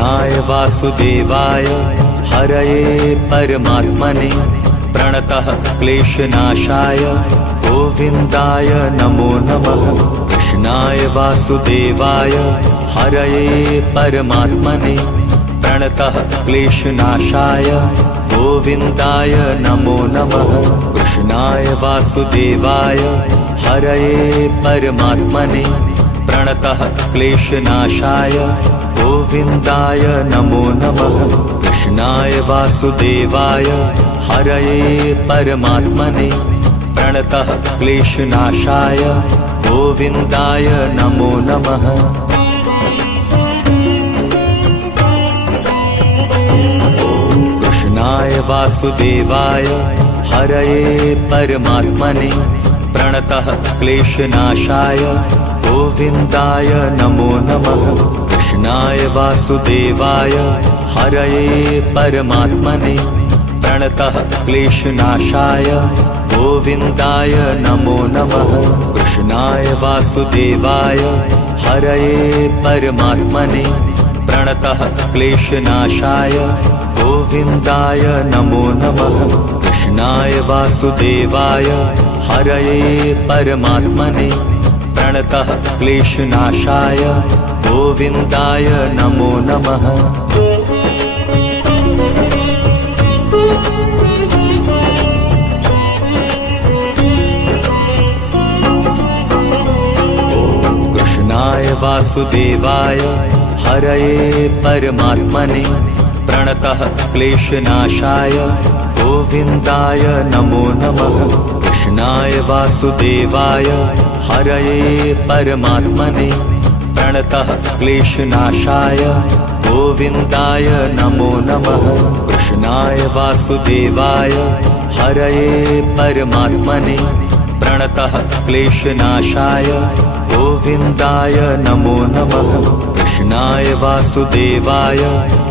कृष्णाय वासुदेवाय हरये परमात्मने प्रणतः क्लेशनाशाय गोविन्दाय नमो नमः। कृष्णाय वासुदेवाय हरये परमात्मने प्रणतः क्लेशनाशाय गोविन्दाय नमो नमः। कृष्णाय वासुदेवाय हरये परमात्मने प्रणतः क्लेशनाशाय गोविन्दाय नमो नमः। कृष्णाय वासुदेवाय हरये परमात्मने प्रणतः क्लेशनाशाय गोविन्दाय नमो नमः। कृष्णाय वासुदेवाय हरये परमात्मने प्रणतः क्लेशनाशाय गोविन्दाय नमो नमः। कृष्णाय वासुदेवाय हरये परमात्मने प्रणतः क्लेशनाशाय गोविन्दाय नमो नमः। कृष्णाय वासुदेवाय हरये परमात्मने प्रणतः क्लेशनाशाय गोविन्दाय नमो नमः। कृष्णाय वासुदेवाय हरये परमात्मने प्रणतः क्लेशनाशाय गोविन्दाय नमो नमः। कृष्णाय वासुदेवाय हरये परमात्मने प्रणतः क्लेशनाशाय गोविन्दाय नमो नमः। कृष्णाय वासुदेवाय हरये परमात्मने प्रणतः क्लेशनाशाय गोविन्दाय नमो नमः। कृष्णाय वासुदेवाय हरये परमात्मने प्रणतः क्लेशनाशाय गोविन्दाय नमो नमः। कृष्णाय वासुदेवाय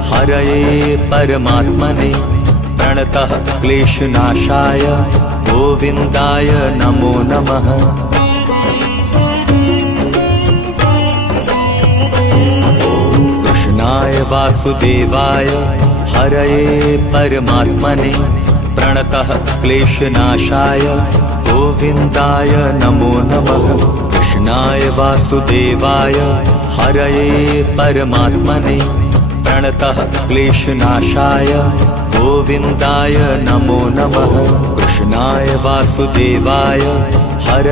हरये परमात्मने प्रणतः क्लेशनाशाय गोविन्दाय नमो नमः। कृष्णाय वासुदेवाय हरये परमात्मने प्रणतः क्लेशनाशाय गोविन्दाय नमो नमः। कृष्णाय वासुदेवाय हरये परमात्मने प्रणतः क्लेशनाशाय गोविन्दाय नमो नमः। कृष्णाय वासुदेवाय हरये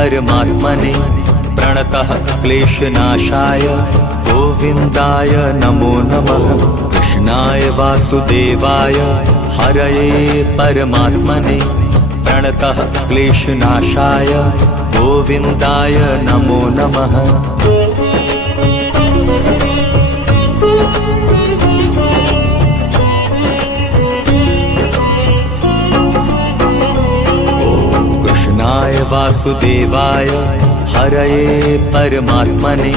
परमात्मने प्रणतः क्लेशनाशाय गोविन्दाय नमो नमः। कृष्णाय वासुदेवाय हरये परमात्मने प्रणतः क्लेशनाशाय गोविन्दाय नमो नमः। कृष्णाय वासुदेवाय हरये परमात्मने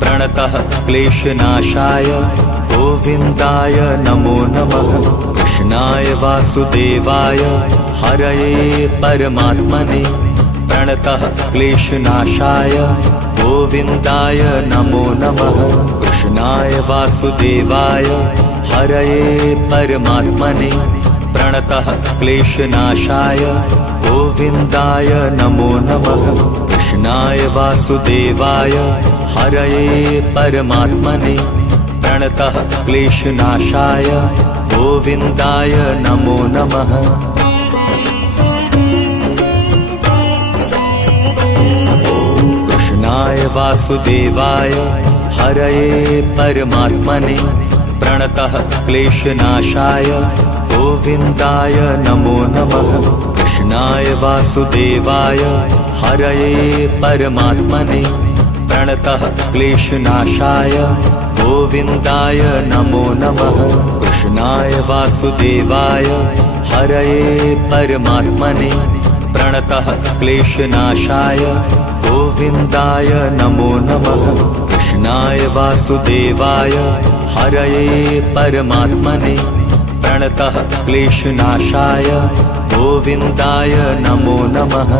प्रणतः क्लेशनाशाय गोविन्दाय नमो नमः। कृष्णाय वासुदेवाय हरये परमात्मने प्रणतः क्लेशनाशाय गोविन्दाय नमो नमः। कृष्णाय वासुदेवाय हरये परमात्मने प्रणतः क्लेशनाशाय गोविन्दाय नमो नमः। कृष्णाय वासुदेवाय हरये परमात्मने प्रणतः क्लेशनाशाय गोविन्दाय नमो नमः। कृष्णाय वासुदेवाय हरये परमात्मने प्रणतः क्लेशनाशाय गोविन्दाय नमो नमः। कृष्णाय वासुदेवाय हरये परमात्मने प्रणतः क्लेशनाशाय गोविन्दाय नमो नमः। कृष्णाय वासुदेवाय हरये परमात्मने प्रणतः क्लेशनाशाय गोविन्दाय नमो नमः। कृष्णाय वासुदेवाय हरये परमात्मने प्रणतः क्लेशनाशाय गोविन्दाय नमो नमः।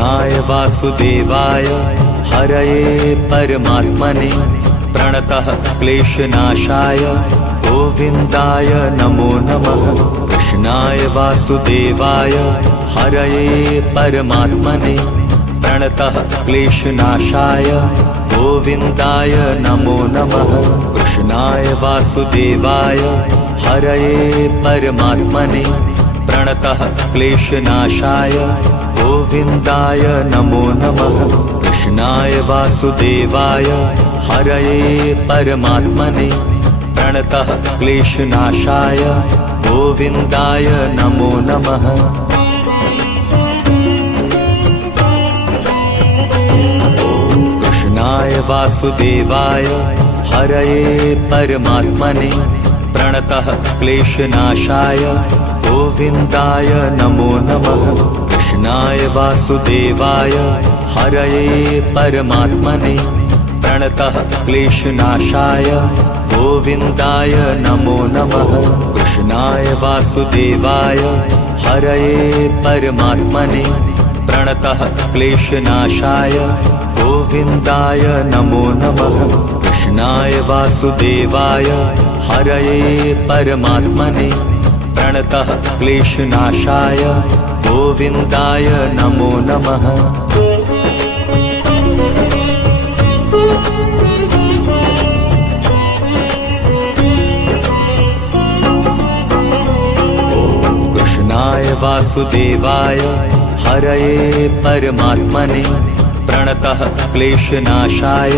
कृष्णाय वासुदेवाय हरये परमात्मने प्रणतः क्लेशनाशाय गोविन्दाय नमो नमः। कृष्णाय वासुदेवाय हरये परमात्मने प्रणतः क्लेशनाशाय गोविन्दाय नमो नमः। कृष्णाय वासुदेवाय हरये परमात्मने प्रणतः क्लेशनाशाय गोविन्दाय नमो नमः। कृष्णाय वासुदेवाय हरये परमात्मने प्रणतः क्लेशनाशाय गोविन्दाय नमो नमः। कृष्णाय वासुदेवाय हरये परमात्मने प्रणतः क्लेशनाशाय गोविन्दाय नमो नमः। कृष्णाय वासुदेवाय हरये परमात्मने प्रणतः क्लेशनाशाय गोविन्दाय नमो नमः। कृष्णाय वासुदेवाय हरये परमात्मने प्रणतः क्लेशनाशाय गोविन्दाय नमो नमः। कृष्णाय वासुदेवाय हरये परमात्मने प्रणतः क्लेशनाशाय गोविन्दाय नमो नमः। कृष्णाय वासुदेवाय हरये परमात्मने प्रणतः क्लेशनाशाय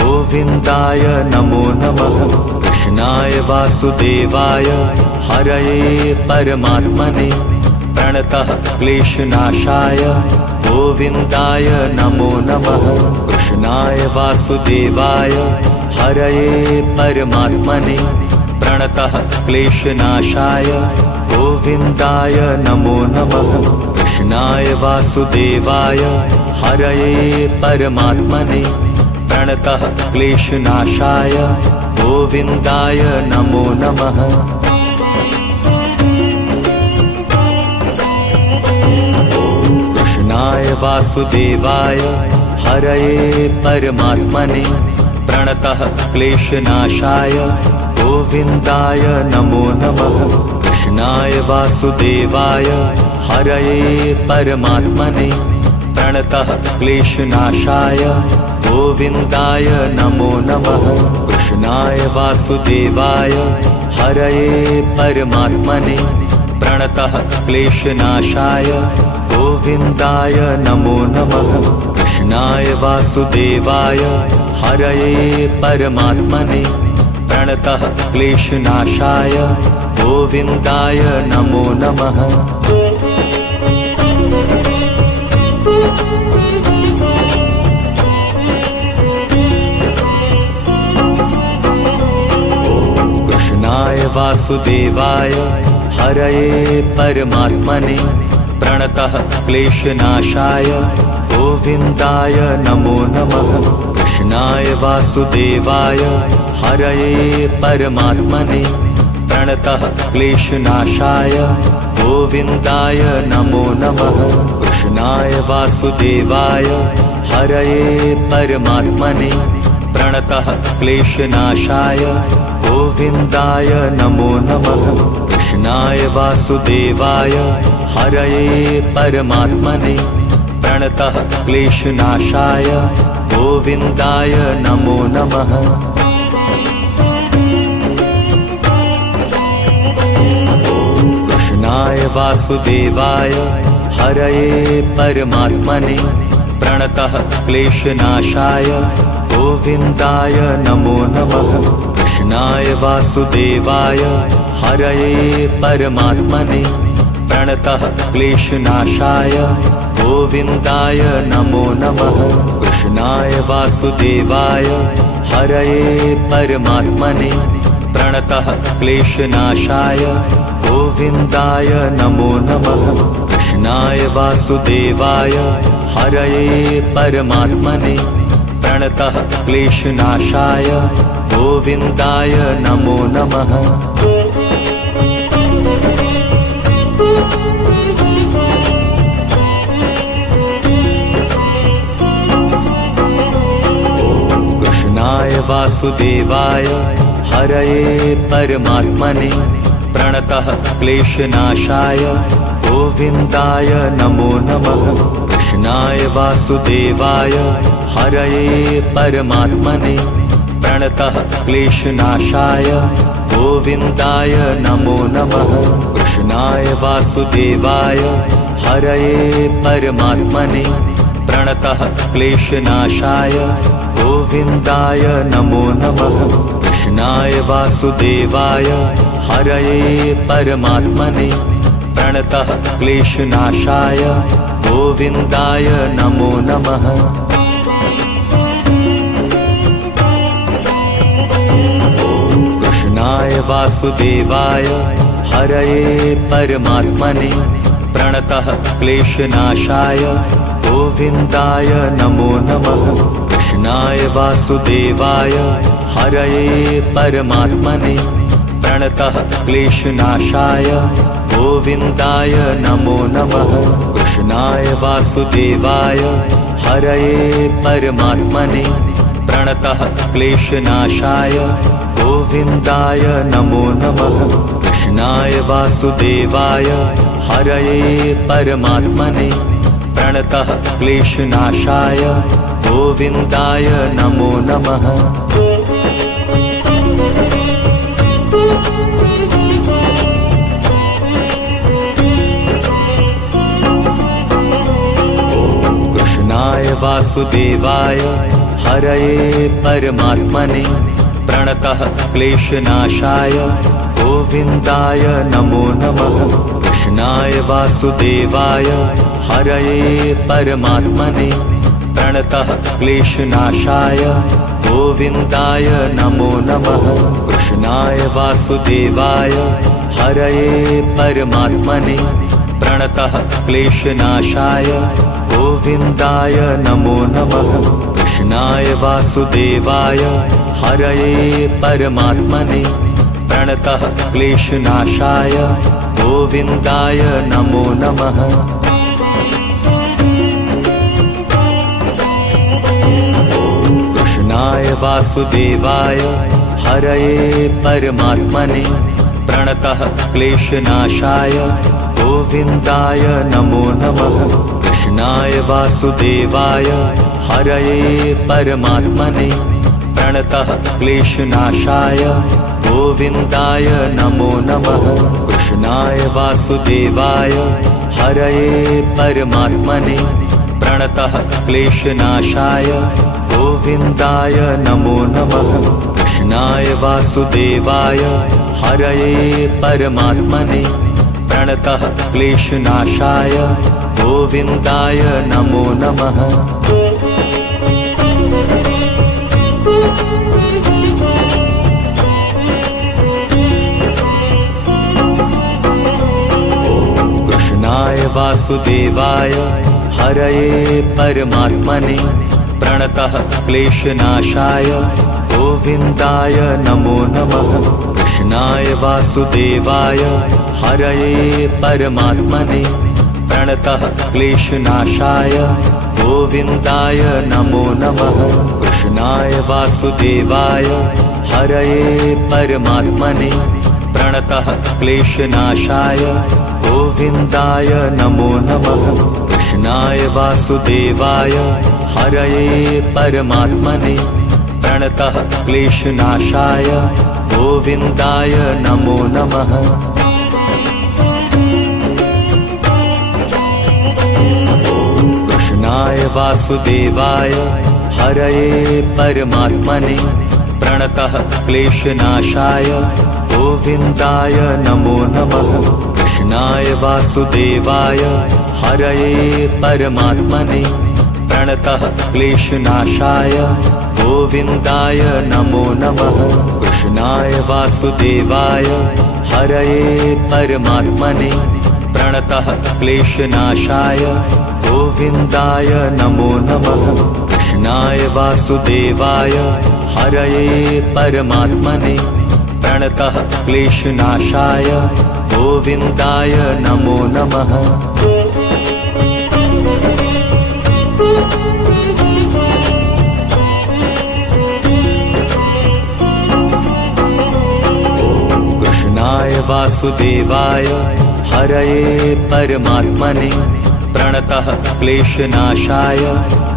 गोविन्दाय नमो नमः। कृष्णाय वासुदेवाय हरये परमात्मने प्रणतः क्लेशनाशाय गोविन्दाय नमो नमः। कृष्णाय वासुदेवाय हरये परमात्मने प्रणतः क्लेशनाशाय गोविन्दाय नमो नमः। कृष्णाय वासुदेवाय हरये परमात्मने प्रणतः क्लेशनाशाय गोविन्दाय नमो नमः। कृष्णाय वासुदेवाय हरये परमात्मने प्रणतः क्लेशनाशाय गोविन्दाय नमो नमः। कृष्णाय वासुदेवाय हरये परमात्मने प्रणतः क्लेशनाशाय गोविन्दाय नमो नमः। कृष्णाय वासुदेवाय हरये परमात्मने प्रणतः क्लेशनाशाय गोविन्दाय नमो नमः। कृष्णाय वासुदेवाय हरये परमात्मने प्रणतः क्लेशनाशाय गोविन्दाय नमो नमः। कृष्णाय वासुदेवाय हरये परमात्मने प्रणतः क्लेशनाशाय गोविन्दाय नमो नमः। कृष्णाय वासुदेवाय हरये परमात्मने प्रणतः क्लेशनाशाय गोविन्दाय नमो नमः। कृष्णाय वासुदेवाय हरये परमात्मने प्रणतः क्लेशनाशाय गोविन्दाय नमो नमः। कृष्णाय वासुदेवाय हरये परमात्मने प्रणतः क्लेशनाशाय गोविन्दाय नमो नमः। कृष्णाय वासुदेवाय हरये परमात्मने प्रणतः क्लेशनाशाय गोविन्दाय नमो नमः। कृष्णाय वासुदेवाय हरये परमात्मने प्रणतः क्लेशनाशाय गोविन्दाय नमो नमः। कृष्णाय वासुदेवाय हरये परमात्मने प्रणतः क्लेशनाशाय गोविन्दाय नमो नमः। कृष्णाय वासुदेवाय हरये परमात्मने प्रणतः क्लेशनाशाय गोविन्दाय नमो नमः। वासुदेवाय हरये परमात्मने प्रणतः क्लेशनाशाय गोविन्दाय नमो नमः। कृष्णाय वासुदेवाय हरये परमात्मने प्रणतः क्लेशनाशाय गोविन्दाय नमो नमः। कृष्णाय वासुदेवाय हरये परमात्मने प्रणतः क्लेशनाशाय गोविन्दाय नमो नमः। कृष्णाय वासुदेवाय हरये परमात्मने प्रणतः क्लेशनाशाय गोविन्दाय नमो नमः। कृष्णाय वासुदेवाय हरये परमात्मने प्रणतः क्लेशनाशाय गोविन्दाय नमो नमः। कृष्णाय वासुदेवाय हरये परमात्मने प्रणतः क्लेशनाशाय गोविन्दाय नमो नमः। कृष्णाय वासुदेवाय हरये परमात्मने प्रणतः क्लेशनाशाय गोविन्दाय नमो नमः। कृष्णाय वासुदेवाय हरये परमात्मने प्रणतः क्लेशनाशाय गोविन्दाय नमो नमः। कृष्णाय वासुदेवाय हरये परमात्मने प्रणतः क्लेशनाशाय गोविन्दाय नमो नमः। कृष्णाय वासुदेवाय हरये परमात्मने प्रणतः क्लेशनाशाय गोविन्दाय नमो नमः। कृष्णाय वासुदेवाय हरये परमात्मने प्रणतः क्लेशनाशाय गोविन्दाय नमो नमः। कृष्णाय वासुदेवाय हरये परमात्मने प्रणतः क्लेशनाशाय गोविन्दाय नमो नमः। कृष्णाय वासुदेवाय हरये परमात्मने प्रणतः क्लेशनाशाय गोविन्दाय नमो नमः। कृष्णाय वासुदेवाय हरये परमात्मने प्रणतः क्लेशनाशाय गोविन्दाय नमो नमः। कृष्णाय वासुदेवाय हरये परमात्मने प्रणतः क्लेशनाशाय गोविन्दाय नमो नमः। कृष्णाय वासुदेवाय हरये परमात्मने प्रणतः क्लेशनाशाय गोविन्दाय नमो नमः। कृष्णाय वासुदेवाय हरये परमात्मने प्रणतः क्लेशनाशाय गोविन्दाय नमो नमः। कृष्णाय वासुदेवाय हरये परमात्मने प्रणतः क्लेशनाशाय गोविन्दाय नमो नमः। कृष्णाय वासुदेवाय हरये परमात्मने प्रणतः क्लेशनाशाय गोविन्दाय नमो नमः। कृष्णाय वासुदेवाय हरये परमात्मने प्रणतः क्लेशनाशाय गोविन्दाय नमो नमः। कृष्णाय वासुदेवाय हरये परमात्मने प्रणतः क्लेशनाशाय गोविन्दाय नमो नमः। कृष्णाय वासुदेवाय हरये परमात्मने प्रणतः क्लेशनाशाय गोविन्दाय नमो नमः। कृष्णाय वासुदेवाय हरये परमात्मने प्रणतः क्लेशनाशाय गोविन्दाय नमो नमः। कृष्णाय वासुदेवाय हरये परमात्मने प्रणतः क्लेशनाशाय गोविन्दाय नमो नमः। वासुदेवाय हरये परमात्मने प्रणतः क्लेशनाशाय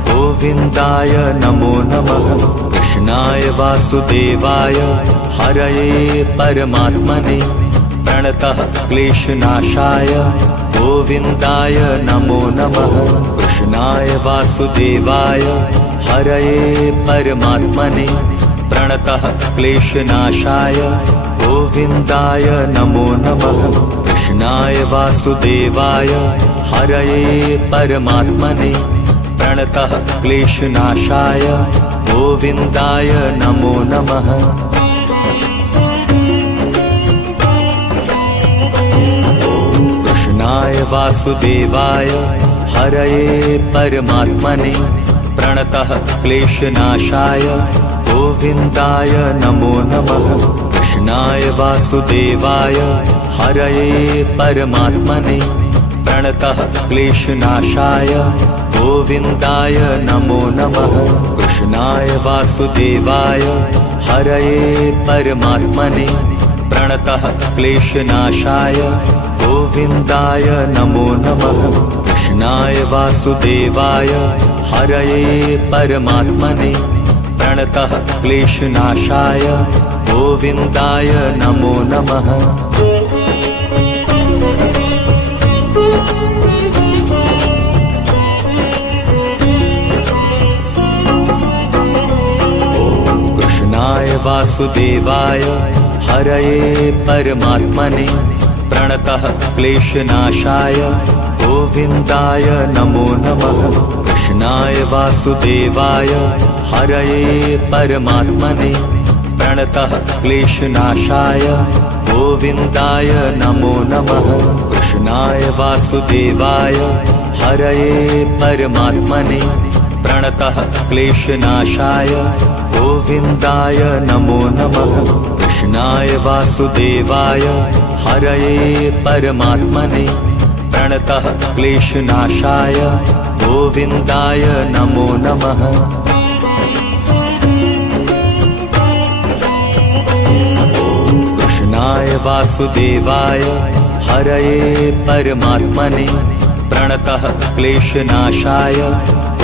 गोविन्दाय नमो नमः। कृष्णाय वासुदेवाय हरये परमात्मने प्रणतः क्लेशनाशाय गोविन्दाय नमो नमः। कृष्णाय वासुदेवाय हरये परमात्मने प्रणतः क्लेशनाशाय गोविन्दाय नमो नमः। कृष्णाय वासुदेवाय हरये परमात्मने प्रणतः क्लेशनाशाय गोविन्दाय नमो नमः। कृष्णाय वासुदेवाय हरये परमात्मने प्रणतः क्लेशनाशाय गोविन्दाय नमो नमः। कृष्णाय वासुदेवाय हरये परमात्मने प्रणतः क्लेशनाशाय गोविन्दाय नमो नमः। कृष्णाय वासुदेवाय हरये परमात्मने प्रणतः क्लेशनाशाय गोविन्दाय नमो नमः। कृष्णाय वासुदेवाय हरये परमात्मने प्रणतः क्लेशनाशाय गोविन्दाय नमो नमः। कृष्णाय वासुदेवाय हरये परमात्मने प्रणतः क्लेशनाशाय गोविन्दाय नमो नमः। कृष्णाय वासुदेवाय हरये परमात्मने प्रणतः क्लेशनाशाय गोविन्दाय नमो नमः। कृष्णाय वासुदेवाय हरये परमात्मने प्रणतः क्लेशनाशाय गोविन्दाय नमो नमः। कृष्णाय वासुदेवाय हरये परमात्मने प्रणतः क्लेशनाशाय गोविन्दाय नमो नमः। कृष्णाय वासुदेवाय हरये परमात्मने प्रणतः क्लेशनाशाय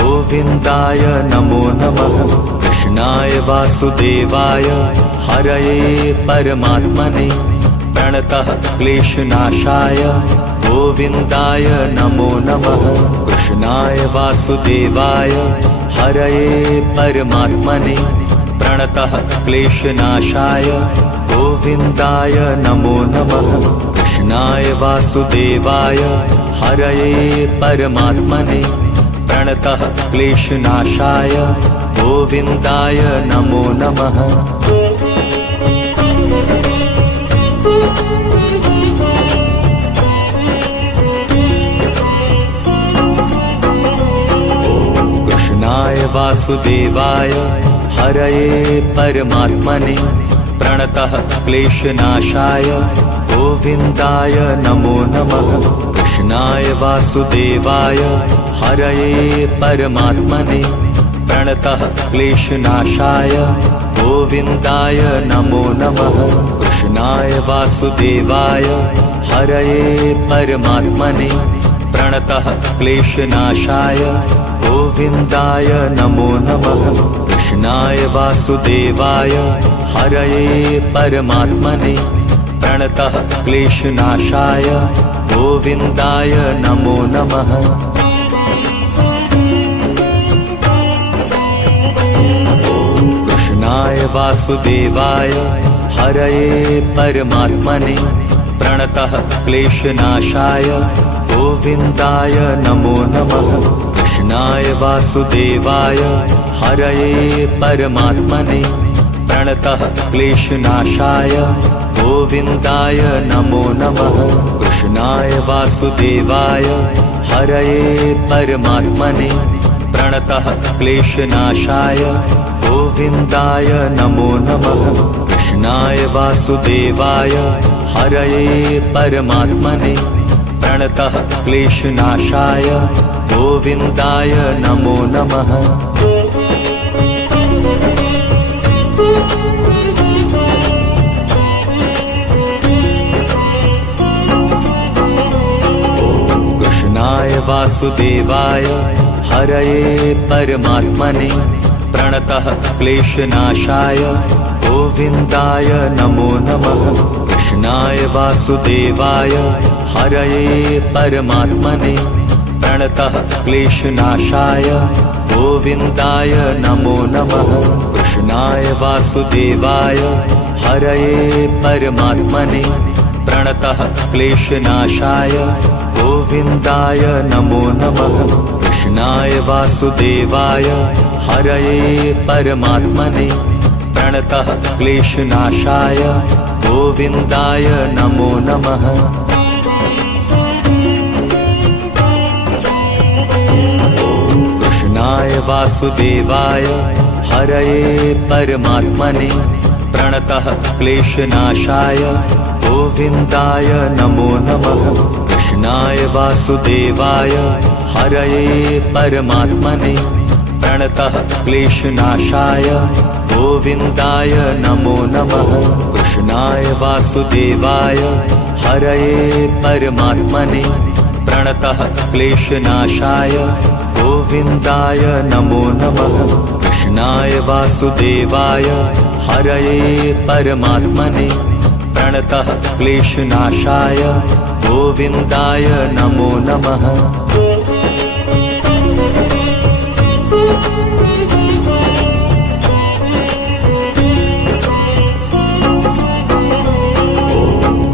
गोविन्दाय नमो नमः। कृष्णाय वासुदेवाय हरये परमात्मने प्रणतः क्लेशनाशाय गोविन्दाय नमो नमः। कृष्णाय वासुदेवाय हरये परमात्मने प्रणतः क्लेशनाशाय गोविन्दाय नमो नमः। कृष्णाय वासुदेवाय हरये परमात्मने प्रणतः क्लेशनाशाय गोविन्दाय नमो नमः। कृष्णाय वासुदेवाय हरये परमात्मने प्रणतः क्लेशनाशाय गोविन्दाय नमो नमः। कृष्णाय वासुदेवाय हरये परमात्मने प्रणतः क्लेशनाशाय गोविन्दाय नमो नमः। कृष्णाय वासुदेवाय हरये परमात्मने प्रणतः क्लेशनाशाय गोविन्दाय नमो नमः। कृष्णाय वासुदेवाय हरये परमात्मने प्रणतः क्लेशनाशाय गोविन्दाय नमो नमः। कृष्णाय वासुदेवाय हरये परमात्मने प्रणतः क्लेशनाशाय गोविन्दाय नमो नमः। कृष्णाय वासुदेवाय हरये परमात्मने प्रणतः क्लेशनाशाय गोविन्दाय नमो नमः। कृष्णाय वासुदेवाय हरये परमात्मने प्रणतः क्लेशनाशाय गोविन्दाय नमो नमः। कृष्णाय वासुदेवाय हरये परमात्मने प्रणतः क्लेशनाशाय गोविन्दाय नमो नमः। कृष्णाय वासुदेवाय हरये परमात्मने प्रणतः क्लेशनाशाय गोविन्दाय नमो नमः। कृष्णाय वासुदेवाय हरये परमात्मने प्रणतः क्लेशनाशाय गोविन्दाय नमो नमः। कृष्णाय वासुदेवाय हरये परमात्मने प्रणतः क्लेशनाशाय गोविन्दाय नमो नमः। कृष्णाय वासुदेवाय हरये परमात्मने प्रणतः क्लेशनाशाय गोविन्दाय नमो नमः। कृष्णाय वासुदेवाय हरये परमात्मने प्रणतः क्लेशनाशाय गोविन्दाय नमो नमः। कृष्णाय वासुदेवाय हरये परमात्मने प्रणतः क्लेशनाशाय गोविन्दाय नमो नमः। कृष्णाय वासुदेवाय हरये परमात्मने प्रणतः क्लेशनाशाय गोविन्दाय नमो नमः। कृष्णाय वासुदेवाय हरये परमात्मने प्रणतः क्लेशनाशाय गोविन्दाय नमो नमः।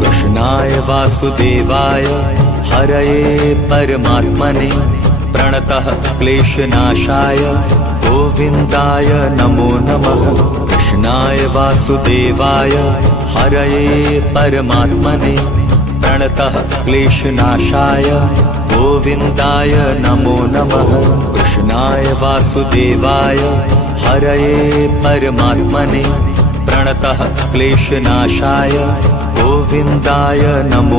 कृष्णाय वासुदेवाय हरये परमात्मने प्रणतः क्लेशनाशाय गोविन्दाय नमो नमः। कृष्णाय वासुदेवाय हरये परमात्मने प्रणतः क्लेशनाशाय गोविन्दाय नमो नमः। कृष्णाय वासुदेवाय हरये परमात्मने प्रणतः क्लेशनाशाय गोविन्दाय नमो